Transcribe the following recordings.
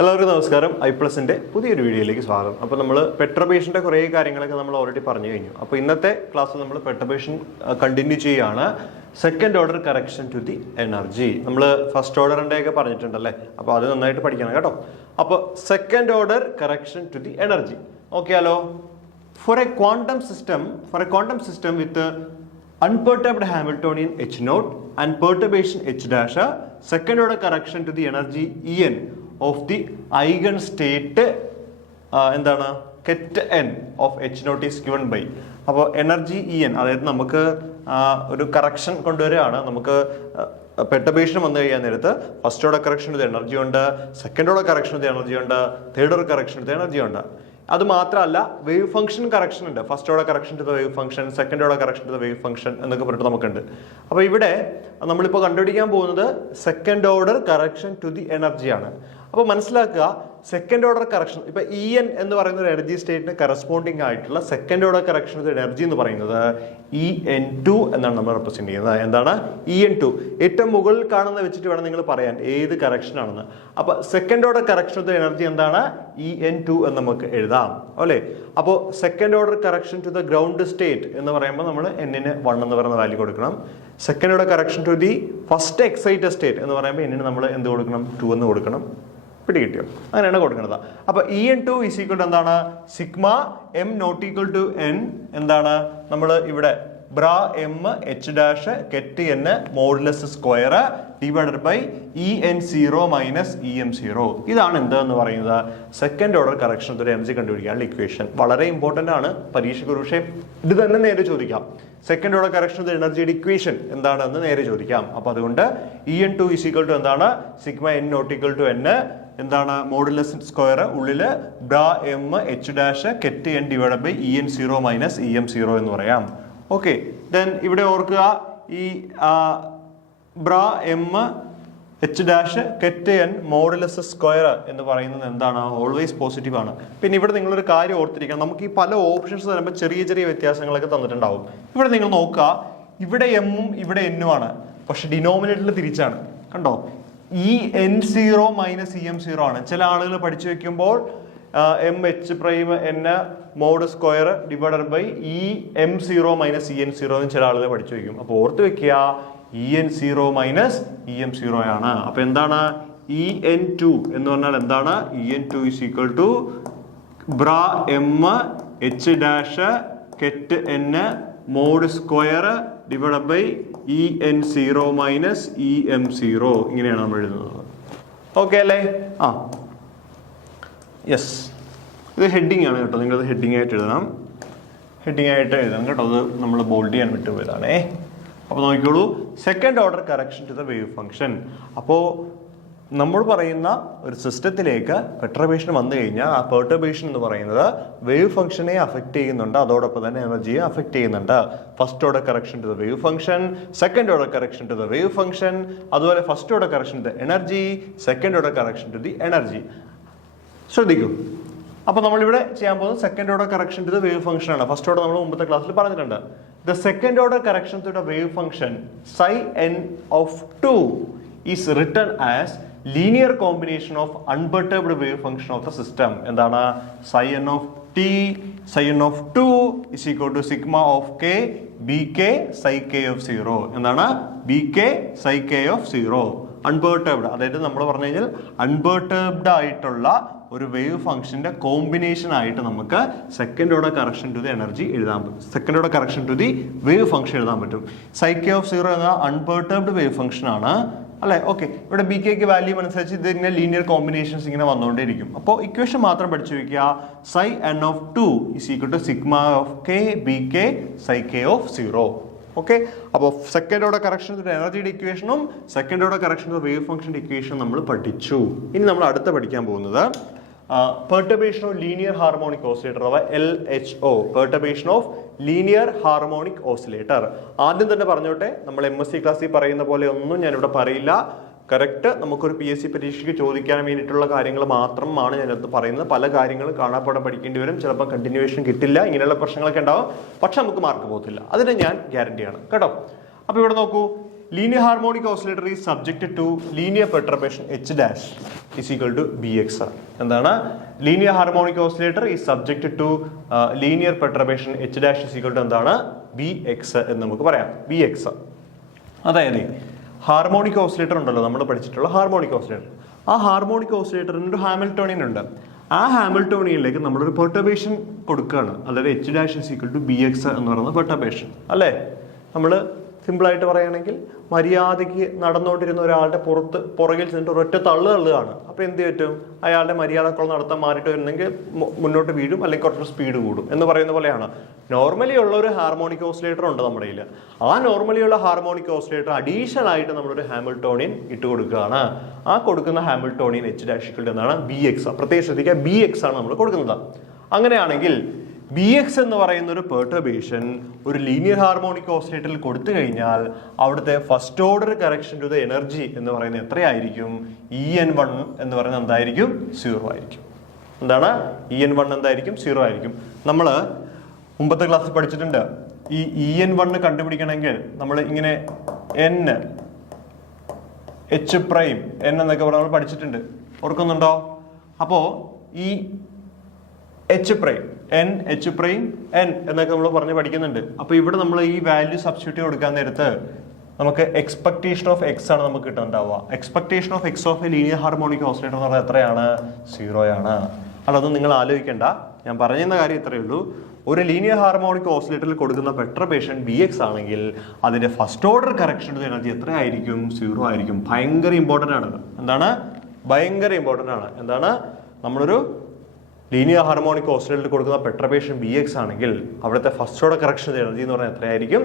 എല്ലാവർക്കും നമസ്കാരം. ഐപ്ലസിന്റെ പുതിയൊരു വീഡിയോയിലേക്ക് സ്വാഗതം. അപ്പോൾ നമ്മൾ പെർട്ടർബേഷന്റെ കുറേ കാര്യങ്ങളൊക്കെ നമ്മൾ ഓൾറെഡി പറഞ്ഞു കഴിഞ്ഞു. അപ്പോൾ ഇന്നത്തെ ക്ലാസ് നമ്മൾ പെർട്ടർബേഷൻ കണ്ടിന്യൂ ചെയ്യുകയാണ്. Second order correction to the energy. നമ്മൾ ഫസ്റ്റ് ഓർഡറിന്റെ ഒക്കെ പറഞ്ഞിട്ടുണ്ടല്ലേ, അപ്പോൾ അത് നന്നായിട്ട് പഠിക്കണം കേട്ടോ. അപ്പോൾ second order correction to the energy നോക്കിയാലോ. For a quantum system with unperturbed Hamiltonian H naught and perturbation H dash, second order correction to the energy En of the eigenstate എന്താണ് ket n of H naught is given by. അപ്പോൾ energy En, അതായത് നമുക്ക് ഒരു correction കൊണ്ടുവരികയാണ്. നമുക്ക് perturbation വന്നു കഴിയാൻ നേരത്ത് first order correction to the energy ഉണ്ട്, second order correction to the energy ഉണ്ട്, third order correction to the energy ഉണ്ട്. അത് മാത്രമല്ല വേവ് ഫംഗ്ഷൻ കറക്ഷൻ ഉണ്ട്. First order correction to the wave function, second order correction to the wave function എന്നൊക്കെ പറഞ്ഞിട്ട് നമുക്കുണ്ട്. അപ്പോൾ ഇവിടെ നമ്മളിപ്പോൾ കണ്ടുപിടിക്കാൻ പോകുന്നത് second order correction to the എനർജിയാണ്. അപ്പോൾ മനസ്സിലാക്കുക, സെക്കൻഡ് ഓർഡർ കറക്ഷൻ ഇപ്പൊ En എന്ന് പറയുന്ന ഒരു എനർജി സ്റ്റേറ്റിന് കറസ്പോണ്ടിങ് ആയിട്ടുള്ള second order correction to energy എന്ന് പറയുന്നത് En2 എന്നാണ് നമ്മൾ റെപ്രസെന്റ് ചെയ്യുന്നത്. എന്താണ് En2? ഏറ്റവും മുകളിൽ കാണുന്ന വെച്ചിട്ട് വേണം നിങ്ങൾ പറയാൻ ഏത് കറക്ഷൻ ആണെന്ന്. അപ്പൊ second order correction to energy എന്താണ്? En2 എന്ന് നമുക്ക് എഴുതാം അല്ലേ. അപ്പോൾ second order correction to the ground state എന്ന് പറയുമ്പോൾ നമ്മൾ N-ന് 1 എന്ന് പറയുന്ന വാല്യൂ കൊടുക്കണം. Second order correction to the first excited state എന്ന് പറയുമ്പോൾ N-ന് നമ്മൾ എന്ത് കൊടുക്കണം? 2 എന്ന് കൊടുക്കണം. പിടികിട്ടിയോ? അങ്ങനെയാണ് കൊടുക്കുന്നത്. അപ്പൊ En2 ഈസ് ഈക്വൽ ടു എന്താണ്? Sigma m not equal to n എന്താണ്? നമ്മൾ ഇവിടെ bra m h dash ket n modulus square divided by En0 minus Em0. ഇതാണ് എന്താന്ന് പറയുന്നത് second order correction to energy കണ്ടുപിടിക്കാനുള്ള ഇക്വേഷൻ. വളരെ ഇമ്പോർട്ടന്റ് ആണ് പരീക്ഷയ്ക്ക് ഒരു പക്ഷേ ഇത് തന്നെ നേരെ ചോദിക്കാം. സെക്കൻഡ് ഓർഡർ കറക്ഷൻ ടു എനർജിയുടെ ഇക്വേഷൻ എന്താണെന്ന് നേരെ ചോദിക്കാം. അപ്പൊ അതുകൊണ്ട് En2 ഈസ് ഈക്വൽ ടു എന്താണ്? Sigma n not equal to n എന്താണ്? മോഡുലസ് സ്ക്വയർ ഉള്ളില് bra m h dash ket n divide by En0 minus Em0 എന്ന് പറയാം. ഓക്കെ, ദെൻ ഇവിടെ ഓർക്കുക ഈ bra m h dash ket n modulus square എന്ന് പറയുന്നത് എന്താണ്? ഓൾവേസ് പോസിറ്റീവ് ആണ്. പിന്നെ ഇവിടെ നിങ്ങളൊരു കാര്യം ഓർത്തിരിക്കണം, നമുക്ക് ഈ പല ഓപ്ഷൻസ് തരുമ്പോൾ ചെറിയ ചെറിയ വ്യത്യാസങ്ങളൊക്കെ തന്നിട്ടുണ്ടാവും. ഇവിടെ നിങ്ങൾ നോക്കുക, ഇവിടെ m ഉം ഇവിടെ n ഉം ആണ്, പക്ഷെ ഡിനോമിനേറ്ററിൽ തിരിച്ചാണ്. കണ്ടോ? En0 മൈനസ് Em0 ആണ്. ചില ആളുകൾ പഠിച്ചു വെക്കുമ്പോൾ m h prime n mod square divided by Em0 minus En0 എന്ന് ചില ആളുകൾ പഠിച്ചു വെക്കും. അപ്പോൾ ഓർത്ത് വെക്കുക, En0 മൈനസ് Em0 ആണ്. അപ്പൊ എന്താണ് En2 എന്ന് പറഞ്ഞാൽ എന്താണ്? En2 is equal to bra m h dash ket n mod square divided by En0 minus Em0. ഇങ്ങനെയാണ് നമ്മൾ എഴുതുന്നത്. ഓക്കെ അല്ലേ? യെസ്, ഇത് ഹെഡിങ് ആണ് കേട്ടോ. നിങ്ങളത് ഹെഡിങ് ആയിട്ട് എഴുതണം. ഹെഡിങ് ആയിട്ട് എഴുതണം കേട്ടോ. അത് നമ്മൾ ബോൾഡ് ചെയ്യാൻ വിട്ടുപോയതാണേ. അപ്പോൾ നോക്കിക്കോളൂ, second order correction to the wave function. അപ്പോൾ നമ്മൾ പറയുന്ന ഒരു സിസ്റ്റത്തിലേക്ക് പെർട്ടർബേഷൻ വന്നു കഴിഞ്ഞാൽ ആ പെർട്ടർബേഷൻ എന്ന് പറയുന്നത് വേവ് ഫംഗ്ഷനെ അഫക്റ്റ് ചെയ്യുന്നുണ്ട്, അതോടൊപ്പം തന്നെ എനർജിയെ അഫക്റ്റ് ചെയ്യുന്നുണ്ട്. First order correction to the wave function, second order correction to the wave function, അതുപോലെ first order correction to the energy, second order correction to the energy. ശ്രദ്ധിക്കൂ, അപ്പോൾ നമ്മളിവിടെ ചെയ്യാൻ പോകുന്നത് second order correction to the wave function ആണ്. First order നമ്മൾ മുമ്പത്തെ ക്ലാസ്സിൽ പറഞ്ഞിട്ടുണ്ട്. The second order correction to the wave function psi n of 2 is written as linear combination of unperturbed wave function of the system. എന്താണ്? psi n of t psi n of 2 is equal to sigma of k bk psi k of 0. എന്താണ്? bk psi k of 0. അൺപെർട്ടേബ്ഡ്, അതായത് നമ്മൾ പറഞ്ഞു കഴിഞ്ഞാൽ അൺപെർട്ടേബ്ഡ് ആയിട്ടുള്ള ഒരു wave ഫംഗ്ഷന്റെ combination ആയിട്ട് നമുക്ക് second order correction to the energy എഴുതാൻ പറ്റും. Second order correction to the wave function എഴുതാൻ പറ്റും. psi k of 0 എന്ന അൺപെർട്ടേബ്ഡ് വേവ് ഫംഗ്ഷൻ ആണ് അല്ലെ. ഓക്കെ, ഇവിടെ ബി കെക്ക് വാല്യൂ അനുസരിച്ച് ഇത് ഇങ്ങനെ ലീനിയർ കോമ്പിനേഷൻസ് ഇങ്ങനെ വന്നുകൊണ്ടേയിരിക്കും. അപ്പോൾ ഇക്വേഷൻ മാത്രം പഠിച്ചു വെക്കുക. psi n of 2 is equal to sigma of k bk psi k of 0. Okay, അപ്പോൾ സെക്കൻഡ് ഓർഡർ കറക്ഷൻ ടു എനർജിയുടെ ഇക്വേഷനും second order correction to wave ഫംഗ്ഷന്റെ ഇക്വേഷനും നമ്മൾ പഠിച്ചു. ഇനി നമ്മൾ അടുത്ത പഠിക്കാൻ പോകുന്നത് perturbation of linear harmonic oscillator അഥവാ LHO, perturbation of linear harmonic oscillator. ആദ്യം തന്നെ പറഞ്ഞോട്ടെ, നമ്മൾ MSc ക്ലാസ്സിൽ പറയുന്ന പോലെ ഒന്നും ഞാനിവിടെ പറയില്ല. കറക്റ്റ് നമുക്കൊരു PSC പരീക്ഷയ്ക്ക് ചോദിക്കാൻ വേണ്ടിയിട്ടുള്ള കാര്യങ്ങൾ മാത്രമാണ് ഞാനത് പറയുന്നത്. പല കാര്യങ്ങളും കാണാപ്പാടെ പഠിക്കേണ്ടി വരും, ചിലപ്പോൾ കണ്ടിന്യൂവേഷൻ കിട്ടില്ല, ഇങ്ങനെയുള്ള പ്രശ്നങ്ങളൊക്കെ ഉണ്ടാവും. പക്ഷെ നമുക്ക് മാർക്ക് പോകത്തില്ല, അതിന് ഞാൻ ഗ്യാരണ്ടിയാണ് കേട്ടോ. അപ്പോൾ ഇവിടെ നോക്കൂ, linear harmonic oscillator is subjected to linear perturbation H dash is equal to Bx. എന്താണ്? Linear harmonic oscillator is subjected to linear perturbation H dash is equal to എന്താണ്? Bx എന്ന് നമുക്ക് പറയാം. Bx. അതായത് ഹാർമോണിക് ഓസിലേറ്റർ ഉണ്ടല്ലോ, നമ്മൾ പഠിച്ചിട്ടുള്ള harmonic oscillator. ആ ഹാർമോണിക് ഓസിലേറ്ററിന് ഒരു ഹാമിൽട്ടോണിയൻ ഉണ്ട്. ആ ഹാമിൽട്ടോണിയനിലേക്ക് നമ്മളൊരു പെർട്ടർബേഷൻ കൊടുക്കുകയാണ്. അതായത് H dash is equal to Bx എന്ന് പറയുന്ന പെർട്ടർബേഷൻ അല്ലേ? നമ്മൾ സിമ്പിളായിട്ട് പറയുകയാണെങ്കിൽ മര്യാദയ്ക്ക് നടന്നുകൊണ്ടിരുന്ന ഒരാളുടെ പുറകിൽ ചെന്നിട്ട് ഒരൊറ്റ തള്ളുകയാണ്. അപ്പോൾ എന്ത് പറ്റും? അയാളുടെ മര്യാദക്കുള്ള നടത്താൻ മാറിയിട്ട് വരുന്നെങ്കിൽ മുന്നോട്ട് വീഴും, അല്ലെങ്കിൽ കുറച്ച് സ്പീഡ് കൂടും എന്ന് പറയുന്ന പോലെയാണ്. നോർമലി ഉള്ള ഒരു ഹാർമോണിക് ഓസിലേറ്റർ ഉണ്ട് നമ്മുടെ കയ്യിൽ. ആ നോർമലി ഉള്ള ഹാർമോണിക് ഓസിലേറ്റർ അഡീഷണൽ ആയിട്ട് നമ്മളൊരു ഹാമിൽട്ടോണിയൻ ഇട്ട് കൊടുക്കുകയാണ്. ആ കൊടുക്കുന്ന ഹാമിൽട്ടോണിയൻ H dash എന്താണ്? Bx. പ്രത്യേകം ശ്രദ്ധിക്കുക, Bx ആണ് നമ്മൾ കൊടുക്കുന്നത്. അങ്ങനെയാണെങ്കിൽ Bx എന്ന് പറയുന്ന ഒരു പെർട്ടർബേഷൻ ഒരു ലീനിയർ ഹാർമോണിക് ഓസിലേറ്ററിൽ കൊടുത്തു കഴിഞ്ഞാൽ അവിടുത്തെ first order correction to the energy എന്ന് പറയുന്നത് എത്രയായിരിക്കും? En1 എന്ന് പറയുന്നത് എന്തായിരിക്കും? 0 ആയിരിക്കും. എന്താണ്? En1 എന്തായിരിക്കും? 0 ആയിരിക്കും. നമ്മൾ മുമ്പത്തെ ക്ലാസ്സിൽ പഠിച്ചിട്ടുണ്ട്. ഈ En1 കണ്ടുപിടിക്കണമെങ്കിൽ നമ്മൾ ഇങ്ങനെ N H പ്രൈം N എന്നൊക്കെ പറഞ്ഞ് നമ്മൾ പഠിച്ചിട്ടുണ്ട്. ഓർക്കുന്നുണ്ടോ? അപ്പോൾ ഈ H prime N H prime N എന്നൊക്കെ നമ്മൾ പറഞ്ഞ് പഠിക്കുന്നുണ്ട്. അപ്പോൾ ഇവിടെ നമ്മൾ ഈ വാല്യൂ സബ്സ്റ്റിറ്റ്യൂട്ട് കൊടുക്കാൻ നേരത്ത് നമുക്ക് എക്സ്പെക്ടേഷൻ ഓഫ് എക്സ് ആണ് നമുക്ക് കിട്ടുന്നുണ്ടാവുക. Expectation of x of a linear harmonic oscillator എന്ന് പറഞ്ഞാൽ എത്രയാണ്? 0 ആണ്. അതൊന്നും നിങ്ങൾ ആലോചിക്കേണ്ട, ഞാൻ പറയുന്ന കാര്യം ഇത്രയേ ഉള്ളൂ. ഒരു ലീനിയർ ഹാർമോണിക് ഓസിലേറ്ററിൽ കൊടുക്കുന്ന പെർട്ടർബേഷൻ Bx ആണെങ്കിൽ അതിന്റെ first order correction to energy എത്രയായിരിക്കും? 0 ആയിരിക്കും. ഭയങ്കര ഇമ്പോർട്ടൻ്റ് ആണ്. എന്താണ്? ഭയങ്കര ഇമ്പോർട്ടൻ്റ് ആണ്. എന്താണ്? നമ്മളൊരു ലീനിയർ ഹാർമോണിക് ഓസിലേറ്ററിൽ കൊടുക്കുന്ന പെർട്ടർബേഷൻ Bx ആണെങ്കിൽ അവിടുത്തെ ഫസ്റ്റ് ഓർഡർ കറക്ഷൻ എനർജി എന്ന് പറഞ്ഞാൽ എത്രയായിരിക്കും?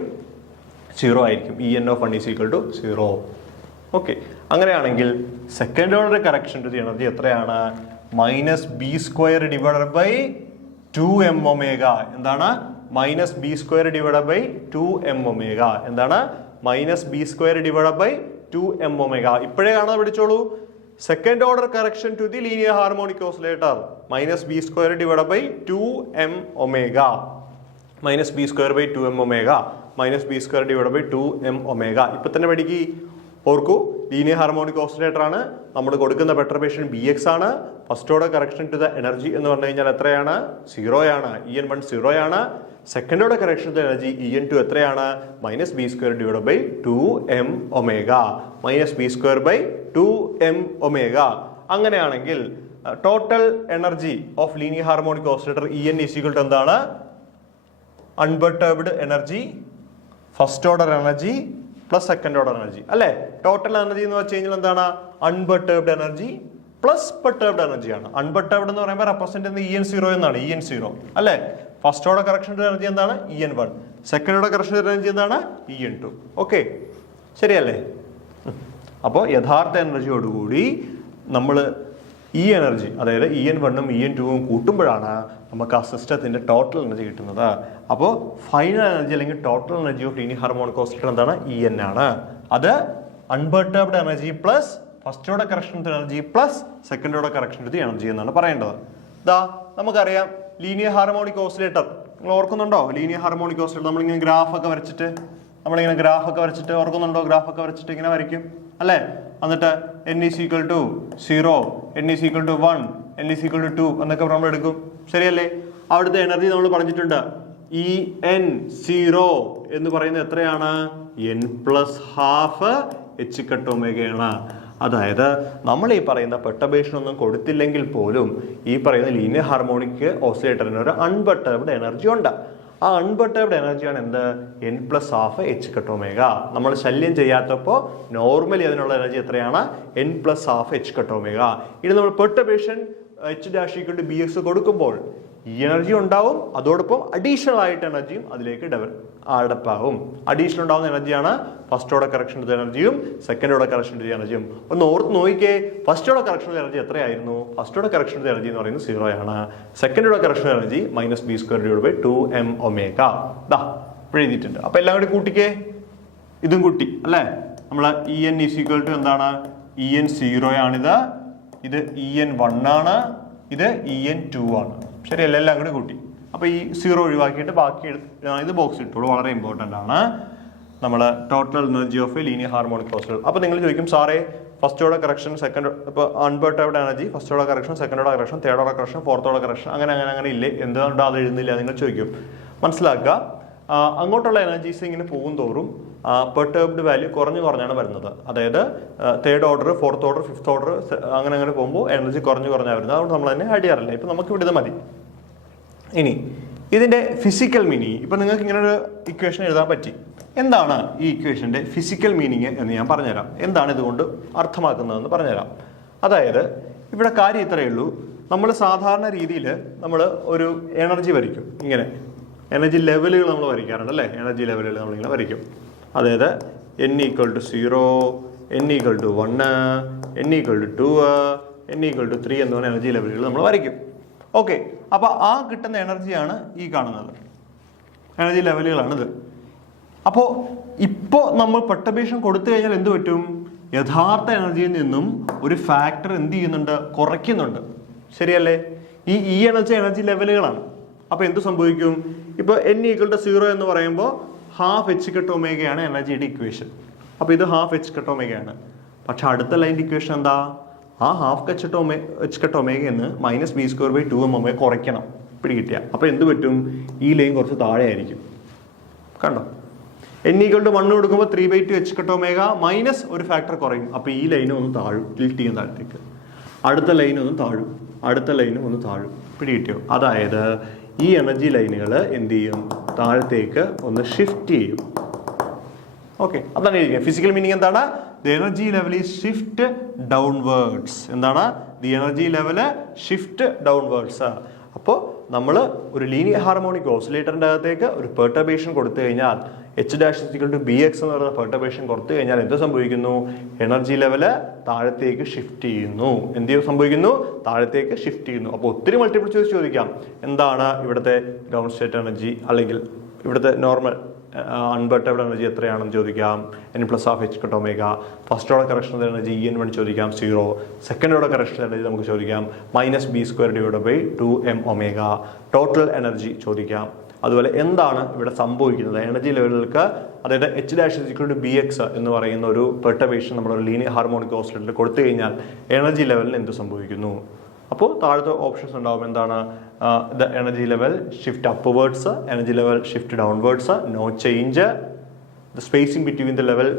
0 ആയിരിക്കും. En(1) is equal to 0. Okay, അങ്ങനെയാണെങ്കിൽ second order correction to the energy എത്രയാണ്? -b² divided by 2m omega. എന്താണ്? -b² divided by 2m omega. എന്താണ്? -b² divided by 2m omega. ഇപ്പോഴേ കാണാതെ പിടിച്ചോളൂ. Second order correction to the linear harmonic oscillator -b² divided by 2m omega. -b² by 2m omega. -b² divided by 2m omega. ഇപ്പൊ തന്നെ പഠിക്ക്. ഓർക്കൂ, linear harmonic oscillator ആണ്. നമ്മൾ കൊടുക്കുന്ന പെർട്ടർബേഷൻ Bx ആണ്. First order correction to the energy എന്ന് പറഞ്ഞു കഴിഞ്ഞാൽ എത്രയാണ്? 0 ആണ്. En1 0 ആണ്. Second order correction to the energy En2 എത്രയാണ്? -b² divided by 2m omega. -b² by 2m omega. അങ്ങനെയാണെങ്കിൽ total energy of linear harmonic oscillator En is equal to എന്താണ്? Unperturbed energy, first order energy plus second order energy അല്ലേ? Total energy എന്ന് വെച്ച് കഴിഞ്ഞാൽ എന്താണ്? Unperturbed energy plus പെർട്ടർബ്ഡ് എനർജിയാണ്. അൺപെർട്ടർബ്ഡ് എന്ന് പറയുമ്പോൾ റെപ്രസെന്റ് ചെയ്യുന്നത് En0 എന്നാണ്. En0 അല്ലേ? ഫസ്റ്റ് ഓർഡർ കറക്ഷൻ എനർജി എന്താണ്? En1. Second order correction energy എന്താണ്? En2. ഓക്കെ, ശരിയല്ലേ? അപ്പോൾ യഥാർത്ഥ എനർജിയോടുകൂടി നമ്മൾ ഈ എനർജി, അതായത് En1ഉം En2ഉം കൂട്ടുമ്പോഴാണ് നമുക്ക് ആ സിസ്റ്റത്തിന്റെ ടോട്ടൽ എനർജി കിട്ടുന്നത്. അപ്പോൾ ഫൈനൽ എനർജി അല്ലെങ്കിൽ total energy of linear harmonic oscillator എന്താണ്? En ആണ്. അത് unperturbed energy plus first order correction energy plus second order correction energy എന്നാണ് പറയേണ്ടത്. ഇതാ നമുക്കറിയാം ലീനിയർ ഹാർമോണിക് ഓസിലേറ്റർ. നിങ്ങൾ ഓർക്കുന്നുണ്ടോ? ലീനിയർ ഹാർമോണിക് ഓസിലേറ്റർ നമ്മളിങ്ങനെ ഗ്രാഫൊക്കെ വരച്ചിട്ട് ഓർക്കുന്നുണ്ടോ? ഗ്രാഫൊക്കെ വരച്ചിട്ട് ഇങ്ങനെ വരയ്ക്കും അല്ലേ? എന്നിട്ട് n is equal to 0, n is equal to 1, n is equal to 2 എന്നൊക്കെ നമ്മൾ എടുക്കും. ശരിയല്ലേ? അവിടുത്തെ എനർജി നമ്മൾ പറഞ്ഞിട്ടുണ്ട്. En0 എന്ന് പറയുന്നത് എത്രയാണ്? n+12 h⁻⁻ആണ്. അതായത് നമ്മൾ ഈ പറയുന്ന പെർട്ടർബേഷൻ ഒന്നും കൊടുത്തില്ലെങ്കിൽ പോലും ഈ പറയുന്ന ലീനിയർ ഹാർമോണിക് ഓസിലേറ്ററിന് ഒരു അൺപെർട്ടർബ്ഡ് എനർജി ഉണ്ട്. ആ അൺപെർട്ടർബ്ഡ് എനർജിയാണ് എന്ത്? n+12 h⁻⁻. നമ്മൾ ശല്യം ചെയ്യാത്തപ്പോൾ നോർമലി അതിനുള്ള എനർജി എത്രയാണ്? n+12 h⁻⁻. ഇനി നമ്മൾ പെർട്ടർബേഷൻ H'(Bx) കൊടുക്കുമ്പോൾ ഈ എനർജി ഉണ്ടാവും, അതോടൊപ്പം അഡീഷണൽ ആയിട്ട് എനർജിയും അതിലേക്ക് ആഡപ്പാവും. അഡീഷണൽ ഉണ്ടാവുന്ന എനർജിയാണ് ഫസ്റ്റ് ഓർഡർ കറക്ഷൻ എനർജിയും സെക്കൻഡ് ഓർഡർ കറക്ഷൻ എനർജിയും. ഒന്ന് ഓർത്ത് നോക്കിക്കേ, ഫസ്റ്റ് ഓർഡർ കറക്ഷൻ എനർജി എത്രയായിരുന്നു? ഫസ്റ്റ് ഓർഡർ കറക്ഷൻ എനർജി എന്ന് പറയുന്നത് 0 ആണ്. Second order correction energy -b² divide by 2m omega. ദാ എഴുതിയിട്ടുണ്ട്. അപ്പൊ എല്ലാം കൂടി കൂട്ടിക്കേ, ഇതും കൂട്ടി അല്ലേ? നമ്മൾ En is equal to എന്താണ്? En0 ആണിത്, ഇത് En1 ആണ്, ഇത് En2 ആണ്. ശരിയല്ല? എല്ലാം കൂടി കൂട്ടി. അപ്പൊ ഈ 0 ഒഴിവാക്കിയിട്ട് ബാക്കി ഇത് ബോക്സ് ഇട്ടോളൂ. വളരെ ഇമ്പോർട്ടൻ്റ് ആണ്. നമ്മൾ total energy of a linear harmonic oscillator. അപ്പോൾ നിങ്ങൾ ചോദിക്കും സാറേ ഫസ്റ്റ് ഓർഡർ കറക്ഷൻ, സെക്കൻഡ് ഇപ്പോൾ unperturbed energy, first order correction, second order correction, third order correction, fourth order correction, അങ്ങനെ ഇല്ലേ, എന്തുകൊണ്ടാണ് അത് എഴുതുന്നില്ല നിങ്ങൾ ചോദിക്കും. മനസ്സിലാക്കുക, അങ്ങോട്ടുള്ള എനർജീസ് ഇങ്ങനെ പോകും തോറും പെർട്ടർബ്ഡ് വാല്യൂ കുറഞ്ഞാണ് വരുന്നത്. അതായത് third order, fourth order, fifth order അങ്ങനെ പോകുമ്പോൾ എനർജി കുറഞ്ഞാണ് വരുന്നത്. അതുകൊണ്ട് നമ്മൾ തന്നെ ആഡ് ചെയ്യാറില്ല. ഇപ്പം നമുക്ക് ഇവിടെ ഇത് മതി. ഇനി ഇതിൻ്റെ ഫിസിക്കൽ മീനിങ്, ഇപ്പം നിങ്ങൾക്ക് ഇങ്ങനെ ഒരു ഇക്വേഷൻ എഴുതാൻ പറ്റി. എന്താണ് ഈ ഇക്വേഷൻ്റെ ഫിസിക്കൽ മീനിങ് എന്ന് ഞാൻ പറഞ്ഞുതരാം. എന്താണ് ഇതുകൊണ്ട് അർത്ഥമാക്കുന്നതെന്ന് പറഞ്ഞുതരാം. അതായത് ഇവിടെ കാര്യം ഇത്രയേ ഉള്ളൂ. നമ്മൾ സാധാരണ രീതിയിൽ നമ്മൾ ഒരു എനർജി വരയ്ക്കും. ഇങ്ങനെ എനർജി ലെവലുകൾ നമ്മൾ വരയ്ക്കാറുണ്ട് അല്ലേ? എനർജി ലെവലുകൾ നമ്മളിങ്ങനെ വരയ്ക്കും. അതായത് n = 0, n = 1, n = 2, n = 3 എന്ന് പറഞ്ഞ എനർജി ലെവലുകൾ നമ്മൾ വരയ്ക്കും. ഓക്കെ, അപ്പോൾ ആ കിട്ടുന്ന എനർജിയാണ് ഈ കാണുന്നത്. എനർജി ലെവലുകളാണിത്. അപ്പോൾ ഇപ്പോൾ നമ്മൾ പെർട്ടർബേഷൻ കൊടുത്തു കഴിഞ്ഞാൽ എന്ത് പറ്റും? യഥാർത്ഥ എനർജിയിൽ നിന്നും ഒരു ഫാക്ടർ എന്ത് ചെയ്യുന്നുണ്ട്? കുറയ്ക്കുന്നുണ്ട്. ശരിയല്ലേ? ഈ എനർജി ലെവലുകളാണ്. അപ്പോൾ എന്ത് സംഭവിക്കും? ഇപ്പോൾ n = 0 എന്ന് പറയുമ്പോൾ ½ h⁻ എനർജിയുടെ ഇക്വേഷൻ. അപ്പോൾ ഇത് ½ h⁻. പക്ഷെ അടുത്ത ലൈൻ്റെ ഇക്വേഷൻ എന്താ? ആ ½ h⁻ എന്ന് -b²/2m കുറയ്ക്കണം. പിടികിട്ടിയ. അപ്പോൾ എന്ത് പറ്റും? ഈ ലൈൻ കുറച്ച് താഴെ ആയിരിക്കും. കണ്ടോ? n = 1 കൊടുക്കുമ്പോൾ 3/2 h⁻, മൈനസ് ഒരു ഫാക്ടർ കുറയും. അപ്പോൾ ഈ ലൈനും ഒന്ന് താഴും, ടിൽറ്റ് ചെയ്യും താഴത്തേക്ക്. അടുത്ത ലൈനും ഒന്ന് താഴും, അടുത്ത ലൈനും ഒന്ന് താഴും. പിടികിട്ടിയോ? അതായത് ഈ എനർജി ലൈനുകൾ എന്ത് ചെയ്യും? താഴത്തേക്ക് ഒന്ന് ഷിഫ്റ്റ് ചെയ്യും. ഓക്കെ, അതാണ് എഴുതിയത്. ഫിസിക്കൽ മീനിങ് എന്താണ്? The energy level is shift downwards. എന്താണ്? The energy level shift downwards. അപ്പോൾ നമ്മൾ ഒരു ലീനിയർ ഹാർമോണിക് ഓസിലേറ്ററിൻ്റെ അകത്തേക്ക് ഒരു പെർട്ടർബേഷൻ കൊടുത്തു കഴിഞ്ഞാൽ H'=Bx എന്ന് പറയുന്ന പെർട്ടർബേഷൻ കൊടുത്തു കഴിഞ്ഞാൽ എന്ത് സംഭവിക്കുന്നു? എനർജി ലെവല് താഴത്തേക്ക് ഷിഫ്റ്റ് ചെയ്യുന്നു. എന്ത് സംഭവിക്കുന്നു? താഴത്തേക്ക് ഷിഫ്റ്റ് ചെയ്യുന്നു. അപ്പോൾ ഒത്തിരി മൾട്ടിപ്പിൾ ചോയ്സ് ചോദിക്കാം. എന്താണ് ഇവിടുത്തെ ഗ്രൗണ്ട് സ്റ്റേറ്റ് എനർജി, അല്ലെങ്കിൽ ഇവിടുത്തെ നോർമൽ അൺപെർട്ടർബ്ഡ് എനർജി എത്രയാണെന്ന് ചോദിക്കാം. n+1 h⁻. First order correction energy En1 ചോദിക്കാം 0. സെക്കൻഡ് ഓർഡർ കറക്ഷൻ എനർജി നമുക്ക് ചോദിക്കാം -b²/2m⍵. ടോട്ടൽ എനർജി ചോദിക്കാം. അതുപോലെ എന്താണ് ഇവിടെ സംഭവിക്കുന്നത് എനർജി ലെവലുകൾക്ക്? അതായത് H'=Bx എന്ന് പറയുന്ന ഒരു പെർട്ടർബേഷൻ നമ്മൾ ഒരു ലീനിയർ ഹാർമോണിക് ഓസിലേറ്ററിൽ കൊടുത്തു കഴിഞ്ഞാൽ എനർജി ലെവലിന് എന്ത് സംഭവിക്കുന്നു? അപ്പോൾ താഴത്തെ ഓപ്ഷൻസ് ഉണ്ടാവും. എന്താണ്? The energy level shift upwards, energy level shift downwards, no change, the spacing between the level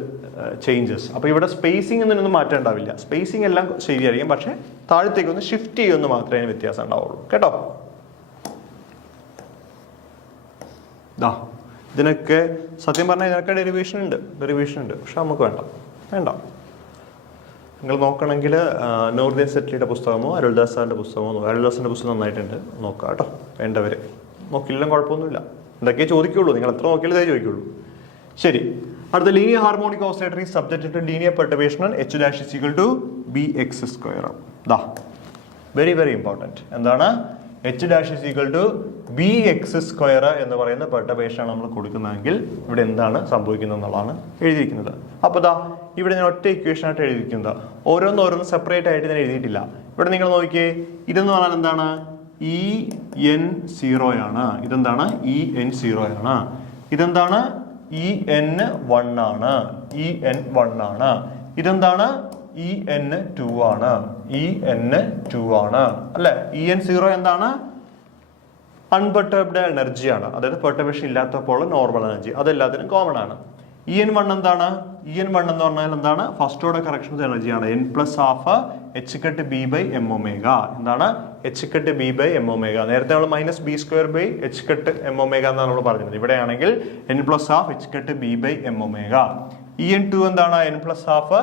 changes. അപ്പോൾ ഇവിടെ സ്പേസിംഗ് എന്നൊന്നും മാറ്റം ഉണ്ടാവില്ല. സ്പേസിംഗ് എല്ലാം ശരിയായിരിക്കും, പക്ഷേ താഴത്തേക്കൊന്ന് ഷിഫ്റ്റ് ചെയ്യുമെന്ന് മാത്രമേ അതിന് വ്യത്യാസം ഉണ്ടാവുള്ളൂ. കേട്ടോ? ഇതിനൊക്കെ സത്യം പറഞ്ഞാൽ ഇതിനൊക്കെ ഡെറിവേഷൻ ഉണ്ട്. പക്ഷെ നമുക്ക് വേണ്ട. നിങ്ങൾ നോക്കണമെങ്കിൽ നോർദേൺ സെറ്റ്ലിയുടെ പുസ്തകമോ അരുൾദാസ് സാറിൻ്റെ പുസ്തകമോ, അരുൾദാസിൻ്റെ പുസ്തകം നന്നായിട്ടുണ്ട്, നോക്കാം കേട്ടോ. വേണ്ടവർ നോക്കില്ലെങ്കിലും കുഴപ്പമൊന്നുമില്ല. എന്തൊക്കെയേ ചോദിക്കുള്ളൂ, നിങ്ങൾ എത്ര നോക്കിയാലും ഇതേ ചോദിക്കുള്ളൂ. ശരി, അടുത്ത linear harmonic oscillator is subjected to linear perturbation H'=Bx². Very very important. എന്താണ്? H'=Bx² എന്ന് പറയുന്ന പെർട്ടർബേഷൻ നമ്മൾ കൊടുക്കുന്നതെങ്കിൽ ഇവിടെ എന്താണ് സംഭവിക്കുന്നത് എന്നുള്ളതാണ് എഴുതിയിരിക്കുന്നത്. അപ്പോൾ ഇവിടെ ഞാൻ ഒറ്റ ഇക്വേഷൻ ആയിട്ട് എഴുതിയിരിക്കുന്നത്. ഓരോന്ന് സെപ്പറേറ്റ് ആയിട്ട് ഞാൻ എഴുതിയിട്ടില്ല. ഇവിടെ നിങ്ങൾ നോക്കിയേ, ഇതെന്ന് പറഞ്ഞാൽ എന്താണ്? En0 ആണ്. ഇതെന്താണ്? En0 ആണ്. ഇതെന്താണ്? En1 ആണ്. En1 ആണ്. ഇതെന്താണ്? En2 ആണ്. En2 ആണ് അല്ലെ? En0 എന്താണ്? അൺപെർട്ടർബ്ഡ് എനർജിയാണ്. അതായത് പെർട്ടർബേഷൻ ഇല്ലാത്തപ്പോൾ നോർമൽ എനർജി, അതെല്ലാത്തിനും കോമൺ ആണ്. En1 എന്താണ്? En1 എന്ന് പറഞ്ഞാൽ എന്താണ്? ഫസ്റ്റ് ഓർഡർ കറക്ഷൻ എനർജിയാണ്. n+12 h⁻B/m⍵. എന്താണ്? h⁻B/m⍵. നേരത്തെ നമ്മൾ -b²/h⁻m⍵ എന്നാണ് നമ്മൾ പറഞ്ഞത്. ഇവിടെയാണെങ്കിൽ n+12 h⁻B/m⍵. En2 എന്താണ്? n+12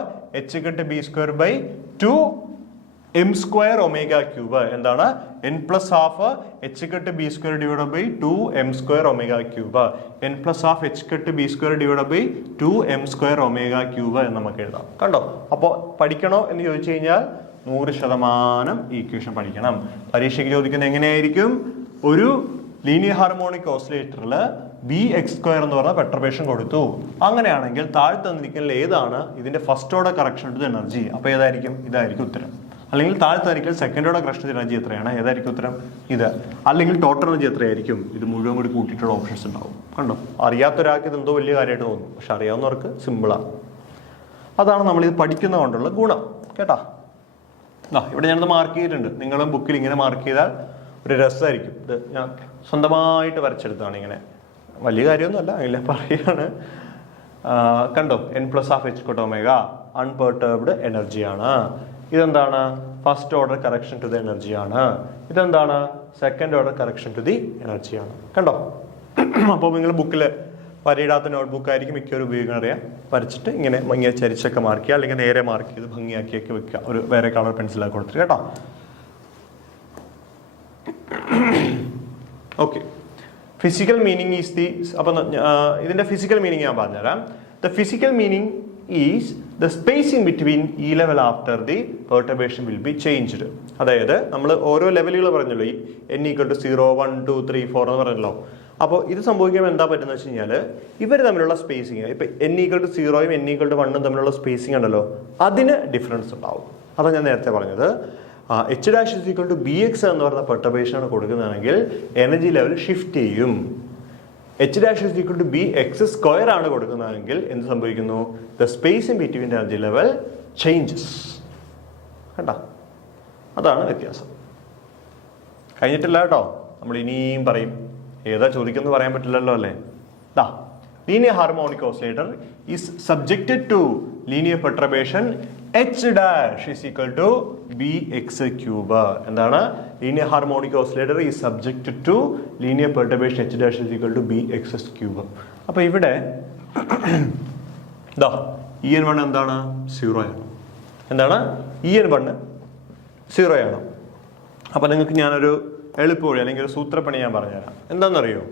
h⁻B²/2m²⍵3. എന്താണ്? n+12 h⁻B²/2m²⍵3. n+12 h⁻B²/2m²⍵3 എന്ന് നമുക്ക് എഴുതാം. കണ്ടോ? അപ്പോൾ പഠിക്കണോ എന്ന് ചോദിച്ചു കഴിഞ്ഞാൽ 100% ഈ ഇക്വേഷൻ പഠിക്കണം. പരീക്ഷയ്ക്ക് ചോദിക്കുന്നത് എങ്ങനെയായിരിക്കും? ഒരു ലീനിയർ ഹാർമോണിക് ഓസിലേറ്ററിൽ Bx² എന്ന് പറഞ്ഞ പെർട്ടർബേഷൻ കൊടുത്തു. അങ്ങനെയാണെങ്കിൽ താഴെ തന്നിരിക്കുന്ന ഏതാണ് ഇതിന്റെ first order correction to energy? അപ്പോൾ ഏതായിരിക്കും? ഇതായിരിക്കും ഉത്തരം. അല്ലെങ്കിൽ താഴ്ത്തായിരിക്കും സെക്കൻഡ് ഓർഡർ കറക്ഷൻ എനർജി എത്രയാണ്, ഏതായിരിക്കും ഉത്തരം ഇത്. അല്ലെങ്കിൽ ടോട്ടൽ എനർജി എത്രയായിരിക്കും, ഇത് മുഴുവൻ കൂടി കൂട്ടിയിട്ടുള്ള ഓപ്ഷൻസ് ഉണ്ടാവും. കണ്ടോ, അറിയാത്ത ഒരാൾക്ക് ഇത് എന്തോ വലിയ കാര്യമായിട്ട് തോന്നും, പക്ഷെ അറിയാവുന്നവർക്ക് സിമ്പിളാണ്. അതാണ് നമ്മളിത് പഠിക്കുന്നതുകൊണ്ടുള്ള ഗുണം കേട്ടാ. ഇവിടെ ഞാനത് മാർക്ക് ചെയ്തിട്ടുണ്ട്, നിങ്ങളും ബുക്കിൽ ഇങ്ങനെ മാർക്ക് ചെയ്താൽ ഒരു രസമായിരിക്കും. ഇത് ഞാൻ സ്വന്തമായിട്ട് വരച്ചെടുത്താണ്, ഇങ്ങനെ വലിയ കാര്യമൊന്നുമല്ല, അങ്ങനെ പറയുകയാണ്. കണ്ടോ, n+(h)ω അൺപെർട്ടർബ്ഡ് എനർജിയാണ്. ഇതെന്താണ്, first order correction to the എനർജിയാണ്. ഇതെന്താണ്, second order correction to the എനർജിയാണ്. കണ്ടോ, അപ്പോൾ നിങ്ങൾ ബുക്കിൽ വരയിടാത്ത നോട്ട്ബുക്ക് ആയിരിക്കും മിക്കവരും ഉപയോഗിക്കാൻ അറിയാം. വരച്ചിട്ട് ഇങ്ങനെ ചരിച്ചൊക്കെ മാർക്ക് ചെയ്യുക, അല്ലെങ്കിൽ നേരെ മാർക്ക് ചെയ്ത് ഭംഗിയാക്കിയൊക്കെ വെക്കുക, ഒരു വേറെ കളർ പെൻസിലൊക്കെ കൊടുത്തിട്ട് കേട്ടോ. Okay, physical meaning is the, അപ്പം ഇതിന്റെ ഫിസിക്കൽ മീനിങ് ഞാൻ പറഞ്ഞുതരാം. The physical meaning is the spacing between ഈ level after the perturbation will be changed. അതായത് നമ്മൾ ഓരോ ലെവലുകൾ പറഞ്ഞല്ലോ, ഈ n=0, 1, 2, 3, 4 എന്ന് പറഞ്ഞല്ലോ. അപ്പോൾ ഇത് സംഭവിക്കുമ്പോൾ എന്താ പറ്റുന്നത് വെച്ച് കഴിഞ്ഞാൽ, ഇവർ തമ്മിലുള്ള സ്പേസിങ്, ഇപ്പം n=0യും n=1ഉം തമ്മിലുള്ള സ്പേസിങ് ഉണ്ടല്ലോ, അതിന് ഡിഫറൻസ് ഉണ്ടാവും. അതാണ് ഞാൻ നേരത്തെ പറഞ്ഞത്. H'=Bx എന്ന് പറഞ്ഞ പെർട്ടർബേഷൻ ആണ് കൊടുക്കുന്നതെങ്കിൽ എനർജി ലെവൽ ഷിഫ്റ്റ് ചെയ്യും. H'=Bx² ആണ് കൊടുക്കുന്നതെങ്കിൽ എന്ത് സംഭവിക്കുന്നു, the space in between energy level changes. കണ്ടോ, അതാണ് വ്യത്യാസം. കഴിഞ്ഞിട്ടില്ല കേട്ടോ, നമ്മൾ ഇനിയും പറയും. ഏതാ ചോദിക്കുമെന്ന് പറയാൻ പറ്റില്ലല്ലോ അല്ലേ. Linear harmonic oscillator is subjected to linear perturbation H'=Bx³. എന്താണ്, linear harmonic oscillator is subjected to linear perturbation H'=Bx³. അപ്പൊ ഇവിടെ En1 എന്താണ്, 0 ആണ്. എന്താണ്, En1 0 ആണ്. അപ്പൊ നിങ്ങൾക്ക് ഞാനൊരു എളുപ്പവഴി അല്ലെങ്കിൽ ഒരു സൂത്രപ്പണി ഞാൻ പറഞ്ഞുതരാം. എന്താണെന്നറിയോ,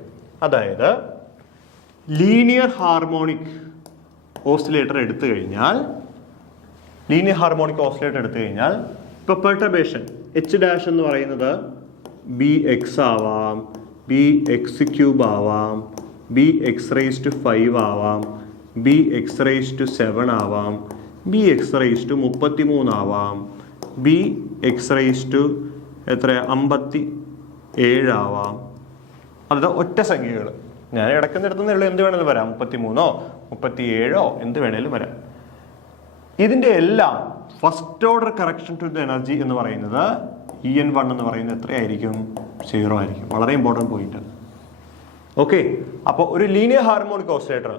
അതായത് ലീനിയർ ഹാർമോണിക് ഓസിലേറ്റർ എടുത്തു കഴിഞ്ഞാൽ ഇപ്പോൾ പെർട്ടർബേഷൻ H' എന്ന് പറയുന്നത് Bx ആവാം, Bx³ ആവാം, Bx⁵5 ആവാം, Bx⁵7 ആവാം, Bx⁵33 ആവാം, Bx⁵57 ആവാം. അത് ഒറ്റ സംഖ്യകൾ. ഞാൻ ഇടയ്ക്കെടുത്തുന്നേ ഉള്ളൂ, എന്ത് വേണേലും വരാം, 33ഓ 37ഓ എന്ത് വേണേലും വരാം. ഇതിന്റെ എല്ലാം first order correction to the energy എന്ന് പറയുന്നത് En1 എന്ന് പറയുന്നത് എത്രയായിരിക്കും, 0 ആയിരിക്കും. വളരെ ഇമ്പോർട്ടൻറ്റ് പോയിന്റ്. ഓക്കെ, അപ്പോൾ ഒരു ലീനിയർ ഹാർമോണിക് ഓസിലേറ്റർ,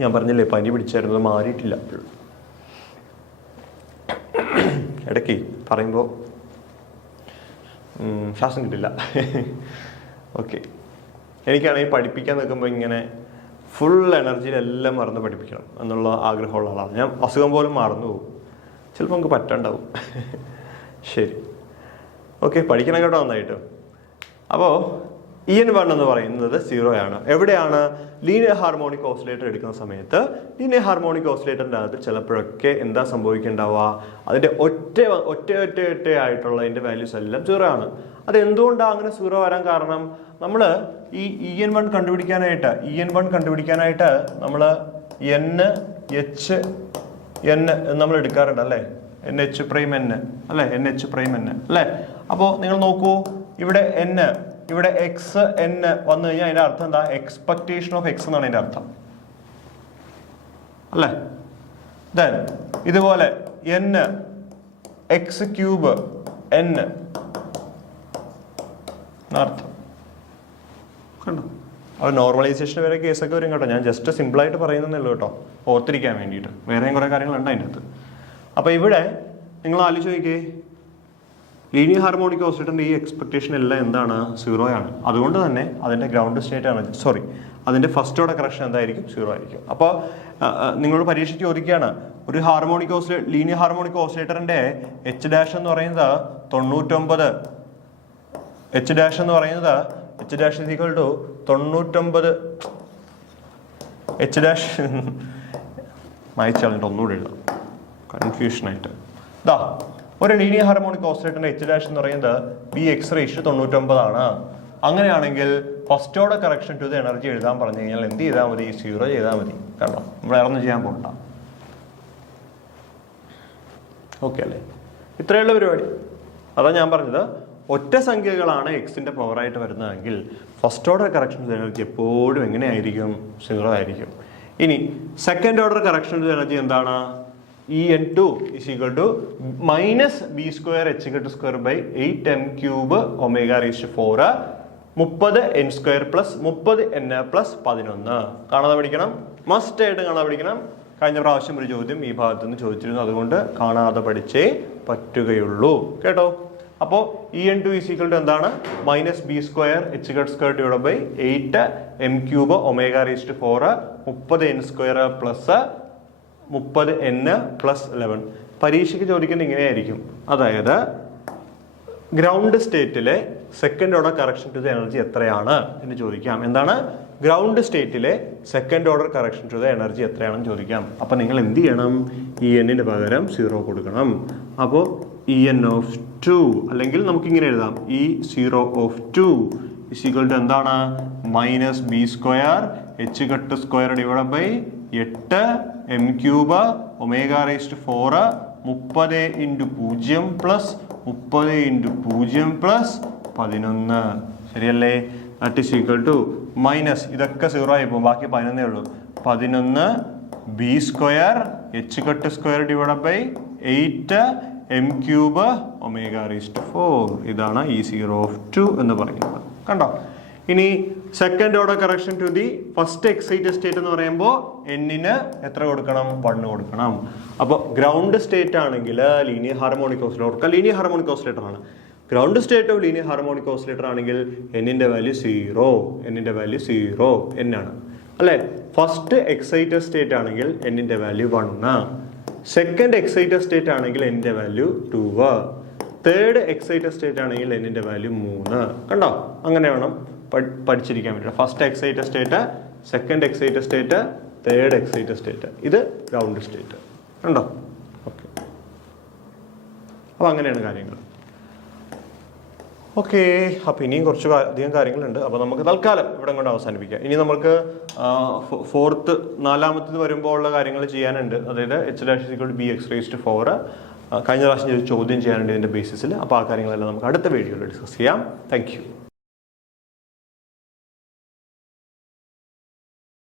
ഞാൻ പറഞ്ഞില്ലേ പനി പിടിച്ചായിരുന്നത് മാറിയിട്ടില്ല, ഇടയ്ക്ക് പറയുമ്പോൾ ശ്വാസം കിട്ടില്ല. ഓക്കെ, എനിക്കാണെങ്കിൽ പഠിപ്പിക്കാൻ നിൽക്കുമ്പോൾ ഇങ്ങനെ ഫുൾ എനർജിയിലെല്ലാം മറന്ന് പഠിപ്പിക്കണം എന്നുള്ള ആഗ്രഹമുള്ള ആളാണ് ഞാൻ. അസുഖം പോലും മറന്നു പോകും, ചിലപ്പോൾ നമുക്ക് പറ്റണ്ടാവും. ശരി, ഓക്കെ, പഠിക്കണം കേട്ടോ നന്നായിട്ട്. അപ്പോൾ En1 എന്ന് പറയുന്നത് 0 ആണ്. എവിടെയാണ്, ലീനിയർ ഹാർമോണിക് ഓസിലേറ്റർ എടുക്കുന്ന സമയത്ത് ലീനിയർ ഹാർമോണിക് ഓസിലേറ്ററിൻ്റെ അകത്ത് ചിലപ്പോഴൊക്കെ എന്താ സംഭവിക്കേണ്ടാവുക, അതിൻ്റെ ഒറ്റ ആയിട്ടുള്ളതിൻ്റെ വാല്യൂസ് എല്ലാം 0 ആണ്. അത് എന്തുകൊണ്ടാണ് അങ്ങനെ 0 വരാൻ കാരണം, നമ്മൾ ഈ En1 കണ്ടുപിടിക്കാനായിട്ട് നമ്മൾ NHN നമ്മൾ എടുക്കാറുണ്ട് അല്ലേ, NH'(n) അല്ലേ, NH'(n) അല്ലേ. അപ്പോൾ നിങ്ങൾ നോക്കൂ, ഇവിടെ ഇവിടെ xn വന്നു കഴിഞ്ഞാൽ അതിന്റെ അർത്ഥം എന്താ, എക്സ്പെക്ടേഷൻ ഓഫ് x എന്നാണ് അതിന്റെ അർത്ഥം അല്ലേ. ദെൻ ഇതുപോലെ x³ n എന്നർത്ഥം. കണ്ടോ, അത് നോർമലൈസേഷൻ വരെ കേസൊക്കെ വരും കേട്ടോ. ഞാൻ ജസ്റ്റ് സിമ്പിളായിട്ട് പറയുന്നതേ ഉള്ളൂ കേട്ടോ, ഓർത്തിരിക്കാൻ വേണ്ടിയിട്ട്. വേറെയും കുറേ കാര്യങ്ങളുണ്ട് അതിൻ്റെ അകത്ത്. അപ്പോൾ ഇവിടെ നിങ്ങൾ ആലോചിച്ച് നോക്കിയേ, ലീനിയർ ഹാർമോണിക് ഓസിലേറ്ററിൻ്റെ ഈ എക്സ്പെക്ടേഷൻ എല്ലാം എന്താണ്, 0 ആണ്. അതുകൊണ്ട് തന്നെ അതിൻ്റെ ഗ്രൗണ്ട് സ്റ്റേറ്റ് ആണ്, അതിൻ്റെ ഫസ്റ്റ് ഓർഡർ കറക്ഷൻ എന്തായിരിക്കും, 0 ആയിരിക്കും. അപ്പോൾ നിങ്ങളോട് പരീക്ഷയ്ക്ക് ചോദിക്കുകയാണ്, ഒരു ലീനിയർ ഹാർമോണിക് ഓസിലേറ്ററിൻ്റെ H' എന്ന് പറയുന്നത് 99, H' എന്ന് പറയുന്നത് H'=99, H' മായ്ച്ചാളിട്ട് ഒന്നുകൂടെ എഴുതാം കൺഫ്യൂഷനായിട്ട്. ഒരു ലീനിയർ ഹാർമോണിക് ഓസിലേറ്ററിന്റെ H' എന്ന് പറയുന്നത് Bx⁵99 ആണ്. അങ്ങനെയാണെങ്കിൽ first order correction to the energy എഴുതാൻ പറഞ്ഞു കഴിഞ്ഞാൽ എന്ത് ചെയ്താൽ മതി, 0 ചെയ്താൽ മതി. കണ്ടോ, നമ്മൾ ഇറന്ന് ചെയ്യാൻ പോകണ്ട. ഓക്കെ അല്ലേ? ഇത്രയുള്ള പരിപാടി. അതാണ് ഞാൻ പറഞ്ഞത്, ഒറ്റ സംഖ്യകളാണ് എക്സിന്റെ പവറായിട്ട് വരുന്നതെങ്കിൽ first order correction to energy എപ്പോഴും എങ്ങനെയായിരിക്കും? 0 ആയിരിക്കും. ഇനി second order correction to energy എന്താണ്? En2 is equal to minus b square h square by 8m³ omega raised to 4 30 n square plus 30 n plus 11. കാണാതെ പഠിക്കണം, മസ്റ്റ് ആയിട്ട് കാണാതെ പഠിക്കണം. കഴിഞ്ഞ പ്രാവശ്യം ഒരു ചോദ്യം ഈ ഭാഗത്ത് നിന്ന് ചോദിച്ചിരുന്നു, അതുകൊണ്ട് കാണാതെ പഠിച്ചേ പറ്റുകയുള്ളൂ കേട്ടോ. അപ്പോൾ En2 is equal to എന്താണ്? Minus B square h square divide by 8m³ omega raised to 4 30 n square plus 30 n plus 11. പരീക്ഷയ്ക്ക് ചോദിക്കുന്നത് ഇങ്ങനെയായിരിക്കും. അതായത് ഗ്രൗണ്ട് സ്റ്റേറ്റിലെ second order correction to the energy എത്രയാണ് എന്ന് ചോദിക്കാം. എന്താണ്? ഗ്രൗണ്ട് സ്റ്റേറ്റിലെ second order correction to the energy എത്രയാണെന്ന് ചോദിക്കാം. അപ്പം നിങ്ങൾ എന്ത് ചെയ്യണം? ഈ എന്നിന് പകരം 0 കൊടുക്കണം. അപ്പോൾ En(2) അല്ലെങ്കിൽ നമുക്ക് ഇങ്ങനെ എഴുതാം, E0(2) is equal to എന്താണ്? Minus B square h square divide by 8m³ omega raised to 4 30 × 0 plus 30 × 0 plus 11. ശരിയല്ലേ? That is equal to minus ഇതൊക്കെ 0 ആയി പോകും, ബാക്കി 11 ഉള്ളൂ. 11 b square h square divide by 8m³ omega raised to 4. ഇതാണ് E0(2) എന്ന് പറയുന്നത്. കണ്ടോ? ഇനി second order correction to the first excited state എന്ന് പറയുമ്പോൾ എന്നിന് എത്ര കൊടുക്കണം? 1 കൊടുക്കണം. അപ്പോൾ ഗ്രൗണ്ട് സ്റ്റേറ്റ് ആണെങ്കിൽ linear harmonic oscillator, linear harmonic oscillator ആണ്. Ground state of linear harmonic oscillator ആണെങ്കിൽ എന്നിന്റെ വാല്യൂ 0, എന്നിന്റെ വാല്യൂ 0 എന്നാണ് അല്ലേ? ഫസ്റ്റ് എക്സൈറ്റഡ് സ്റ്റേറ്റ് ആണെങ്കിൽ എന്നിന്റെ വാല്യൂ 1, സെക്കൻഡ് എക്സൈറ്റഡ് സ്റ്റേറ്റ് ആണെങ്കിൽ എന്നിന്റെ വാല്യൂ 2, തേർഡ് എക്സൈറ്റഡ് സ്റ്റേറ്റ് ആണെങ്കിൽ എന്നിന്റെ വാല്യൂ 3. കണ്ടോ? അങ്ങനെ വേണം പഠിച്ചിരിക്കാൻ പറ്റില്ല. First excited state, second excited state, third excited state, ഇത് ഗ്രൗണ്ട് സ്റ്റേറ്റ്. കണ്ടോ? ഓക്കെ, അപ്പോൾ അങ്ങനെയാണ് കാര്യങ്ങൾ. ഓക്കെ, അപ്പോൾ ഇനിയും കുറച്ച് അധികം കാര്യങ്ങളുണ്ട്. അപ്പോൾ നമുക്ക് തൽക്കാലം ഇവിടെ കൊണ്ട് അവസാനിപ്പിക്കാം. ഇനി നമുക്ക് നാലാമത്തേത് വരുമ്പോൾ ഉള്ള കാര്യങ്ങൾ ചെയ്യാനുണ്ട്. അതായത് h'(bx)4 കഴിഞ്ഞ പ്രാവശ്യം ചോദ്യം ചെയ്യാനുണ്ട് ഇതിൻ്റെ ബേസിസിൽ. അപ്പോൾ ആ കാര്യങ്ങളെല്ലാം നമുക്ക് അടുത്ത വീഡിയോയിൽ ഡിസ്കസ് ചെയ്യാം. Thank you.